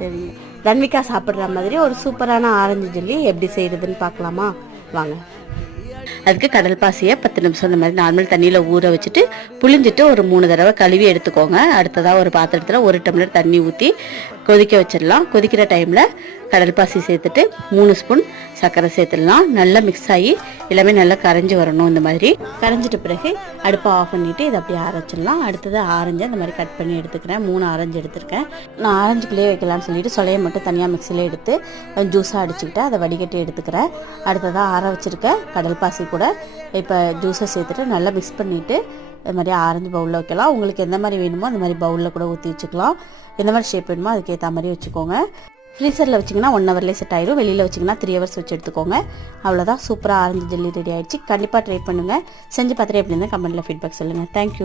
சரி, ரன்விகா சாப்பிட்ற மாதிரி ஒரு சூப்பரான ஆரஞ்சு ஜெல்லி எப்படி செய்யறதுன்னு பார்க்கலாமா? வாங்க. அதுக்கு கடல் பாசியை 10 நிமிஷம் இந்த மாதிரி நார்மல் தண்ணியில் ஊற வச்சுட்டு புளிஞ்சிட்டு ஒரு 3 தடவை கழுவி எடுத்துக்கோங்க. அடுத்ததாக ஒரு பாத்திரத்தில் 1 டம்ளர் தண்ணி ஊற்றி கொதிக்க வச்சிடலாம். கொதிக்கிற டைமில் கடல் பாசி சேர்த்துட்டு 3 ஸ்பூன் சர்க்கரை சேர்த்துடலாம். நல்லா மிக்ஸ் ஆகி எல்லாமே நல்லா கரைஞ்சி வரணும். இந்த மாதிரி கரைஞ்சிட்ட பிறகு அடுப்பை ஆஃப் பண்ணிவிட்டு இதை அப்படியே அரைச்சிடலாம். அடுத்தது ஆரஞ்சை இந்த மாதிரி கட் பண்ணி எடுத்துக்கிறேன். 3 ஆரஞ்சு எடுத்துருக்கேன். நான் ஆரஞ்சுக்குள்ளேயே வைக்கலாம்னு சொல்லிட்டு சொலையை மட்டும் தனியாக மிக்சியில் எடுத்து ஜூஸாக அடிச்சுக்கிட்டு அதை வடிகட்டி எடுத்துக்கிறேன். அடுத்ததாக ஆற வச்சுருக்கேன் கடல் பாசி கூட இப்போ ஜூஸை சேர்த்துட்டு நல்லா மிக்ஸ் பண்ணிவிட்டு இது மாதிரி ஆரஞ்சு பவுலில் வைக்கலாம். உங்களுக்கு எந்த மாதிரி வேணுமோ அந்த மாதிரி பவுலில் கூட ஊற்றி வச்சுக்கலாம். எந்த மாதிரி ஷேப் வேணுமோ அதுக்கேற்ற மாதிரி வச்சுக்கோங்க. ஃப்ரீசரில் வச்சிங்கன்னா 1 ஹவர்லேயே செட் ஆயிடும். வெளியில் வச்சிங்கன்னா 3 ஹவர்ஸ் வச்சு எடுத்துக்கோங்க. அவ்வளோதான், சூப்பராக ஆரஞ்சு ஜெல்லி ரெடி ஆகிடுச்சு. கண்டிப்பாக ட்ரை பண்ணுங்கள். செஞ்சு பார்த்துட்டு எப்படி இருந்தால் கமெண்ட்டில் ஃபீட்பேக் சொல்லுங்கள். தேங்க்யூ.